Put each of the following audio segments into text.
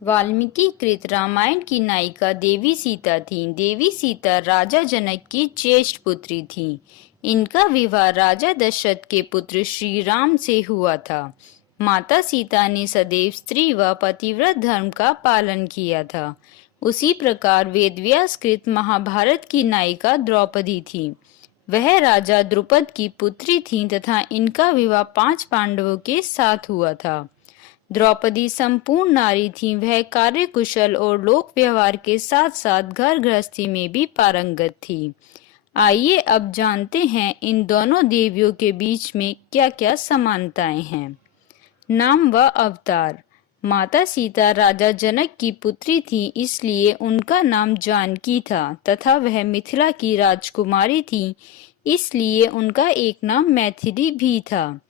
वाल्मीकि कृत रामायण की नायिका देवी सीता थीं। देवी सीता राजा जनक की ज्येष्ठ पुत्री थीं। इनका विवाह राजा दशरथ के पुत्र श्री राम से हुआ था। माता सीता ने सदैव स्त्री व पतिव्रत धर्म का पालन किया था। उसी प्रकार वेदव्यास कृत महाभारत की नायिका द्रौपदी थी। वह राजा द्रुपद की पुत्री थीं तथा इनका विवाह 5 पांडवों के साथ हुआ था। द्रौपदी संपूर्ण नारी थीं। वह कार्य कुशल और लोक व्यवहार के साथ साथ घर गृहस्थी में भी पारंगत थी। आइए अब जानते हैं इन दोनों देवियों के बीच में क्या क्या समानताएं हैं। नाम व अवतार। माता सीता राजा जनक की पुत्री थी, इसलिए उनका नाम जानकी था तथा वह मिथिला की राजकुमारी थी, इसलिए उनका एक नाम मैथिली भी था।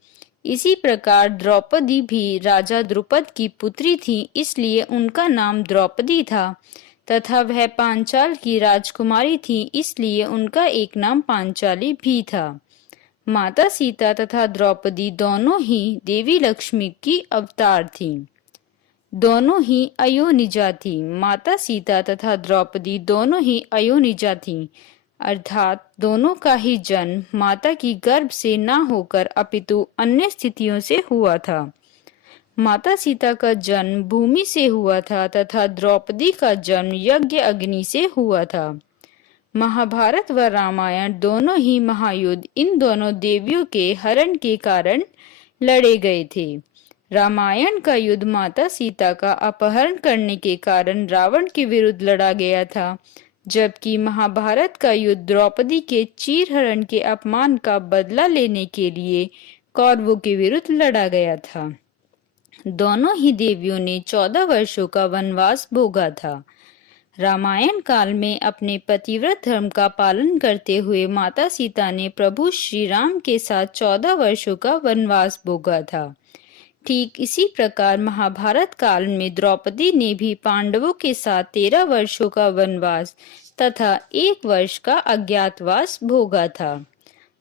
इसी प्रकार द्रौपदी भी राजा द्रुपद की पुत्री थी, इसलिए उनका नाम द्रौपदी था तथा वह पांचाल की राजकुमारी थी, इसलिए उनका एक नाम पांचाली भी था। माता सीता तथा द्रौपदी दोनों ही देवी लक्ष्मी की अवतार थीं। दोनों ही अयोनिजा थीं। माता सीता तथा द्रौपदी दोनों ही अयोनिजा थीं, अर्थात दोनों का ही जन्म माता की गर्भ से न होकर अपितु अन्य स्थितियों से हुआ था। माता सीता का जन्म भूमि से हुआ था तथा द्रौपदी का जन्म यज्ञ अग्नि से हुआ था। महाभारत व रामायण दोनों ही महायुद्ध इन दोनों देवियों के हरण के कारण लड़े गए थे। रामायण का युद्ध माता सीता का अपहरण करने के कारण रावण के विरुद्ध लड़ा गया था, जबकि महाभारत का युद्ध द्रौपदी के चीरहरण के अपमान का बदला लेने के लिए कौरवों के विरुद्ध लड़ा गया था। दोनों ही देवियों ने 14 वर्षों का वनवास भोगा था। रामायण काल में अपने पतिव्रत धर्म का पालन करते हुए माता सीता ने प्रभु श्री राम के साथ 14 वर्षों का वनवास भोगा था। ठीक इसी प्रकार महाभारत काल में द्रौपदी ने भी पांडवों के साथ 13 वर्षों का वनवास तथा 1 वर्ष का अज्ञातवास भोगा था।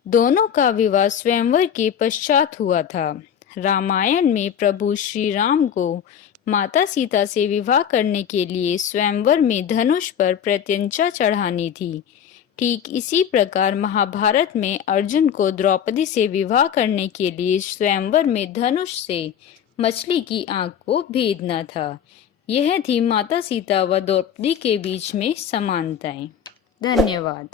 दोनों का विवाह स्वयंवर के पश्चात हुआ था। रामायण में प्रभु श्री राम को माता सीता से विवाह करने के लिए स्वयंवर में धनुष पर प्रत्यंचा चढ़ानी थी। ठीक इसी प्रकार महाभारत में अर्जुन को द्रौपदी से विवाह करने के लिए स्वयंवर में धनुष से मछली की आंख को भेदना था। यह थी माता सीता व द्रौपदी के बीच में समानताएं। धन्यवाद।